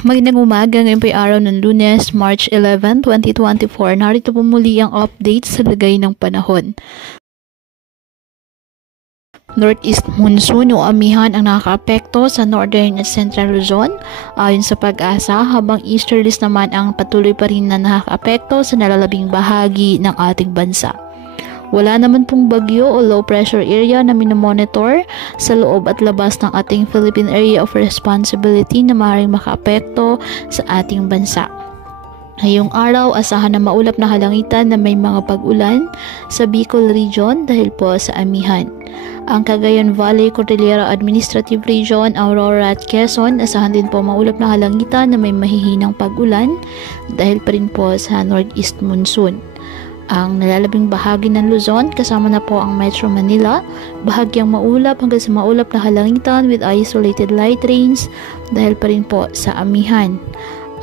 Magandang umaga, ngayon po ay araw ng Lunes, March 11, 2024. Narito po muli ang update sa lagay ng panahon. Northeast monsoon o amihan ang nakakaapekto sa Northern at Central Luzon ayon sa Pag-asa, habang easterlies naman ang patuloy pa rin na nakakaapekto sa nalalabing bahagi ng ating bansa. Wala naman pong bagyo o low pressure area na minomonitor sa loob at labas ng ating Philippine Area of Responsibility na maaaring makaapekto sa ating bansa. Ngayong araw, asahan na maulap na halangitan na may mga pag-ulan sa Bicol Region dahil po sa amihan. Ang Cagayan Valley, Cordillera Administrative Region, Aurora at Quezon, asahan din po maulap na halangitan na may mahihinang pag-ulan dahil pa rin po sa Northeast monsoon. Ang nalalabing bahagi ng Luzon, kasama na po ang Metro Manila, bahagyang maulap hanggang sa maulap na halangitan with isolated light rains dahil pa rin po sa amihan.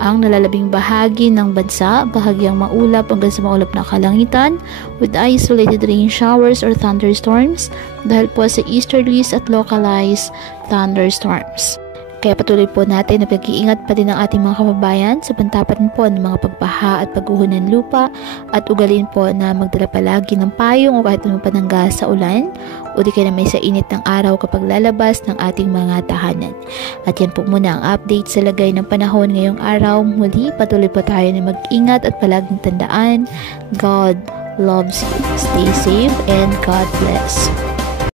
Ang nalalabing bahagi ng bansa, bahagyang maulap hanggang sa maulap na halangitan with isolated rain showers or thunderstorms dahil po sa easterlies at localized thunderstorms. Kaya patuloy po natin na pag-iingat pa din ang ating mga kababayan sa pantapat po ng mga pagbaha at pagguho ng lupa, at ugalin po na magdala palagi ng payong o kahit anong panangga sa ulan o di kaya na may sa init ng araw kapag lalabas ng ating mga tahanan. At yan po muna ang update sa lagay ng panahon ngayong araw. Muli, patuloy po tayo na mag-ingat at palaging tandaan, God loves you. Stay safe and God bless.